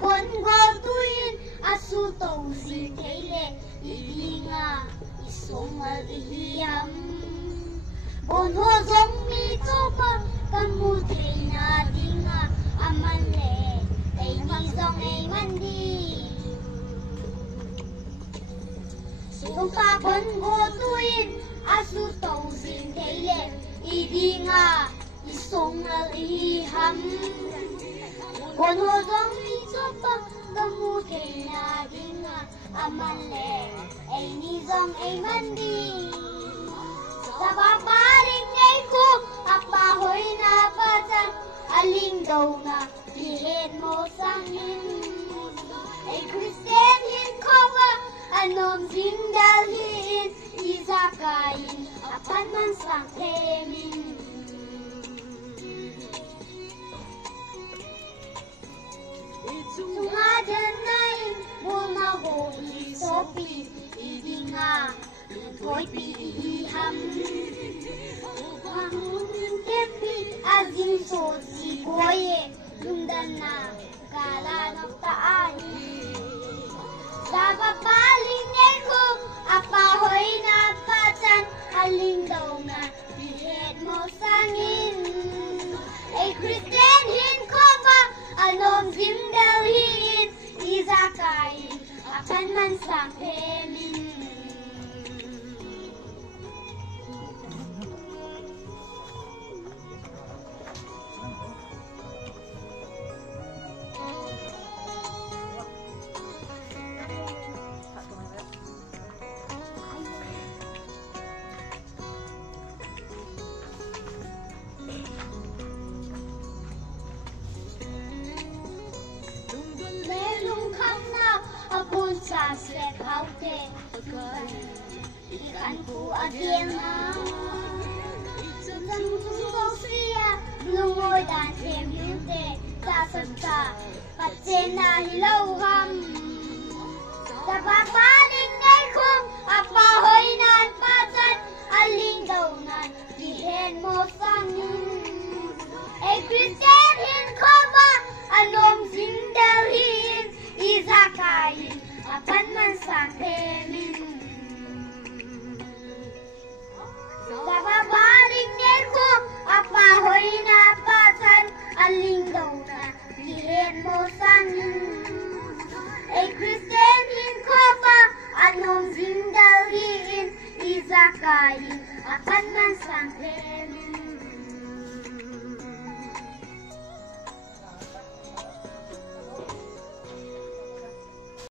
pon gol tuin asu tau si thele ilinga isongal ihiyam bon ho zong mi chopa kamu theina dinga amanle ei ni zong ei mandi sung pa pon gol tuin asu tau si thele ilinga isongal ihiyam bon ho zong mi chopa kamu theina dinga amanle ei ni zong ei mandi sa papaling ngay ko apa hoy na patang aling daw na dihen mo sangin ay Christian hin ko ba anom sindalhin isakain apan man sang temin sungadan nain muna ho isopi idinga Thôi bị hâm Hoàng kepi azim so si boye Lundana kala nok taai Saba paling eko apa hoy na patan aling daw na dihet mo sangin Ay Christian hin ko ba anom zimdalhin izakain akan man sang pemin sa slet haute ikan ku adiena ikan ku sia lungoy dan tem hinte sa sa patsena hilaw ham sa papaling ngay kung apa hoy nan patan aling daw nan dihen mo sangin ay Christian hin ko ba anom sindalhin izakain apan man sang temin sa babaling neko apa hoy na patan aling daw na dihen mo sangin ay Christian hin ko ba anom sindalhin izakain apan man sang temin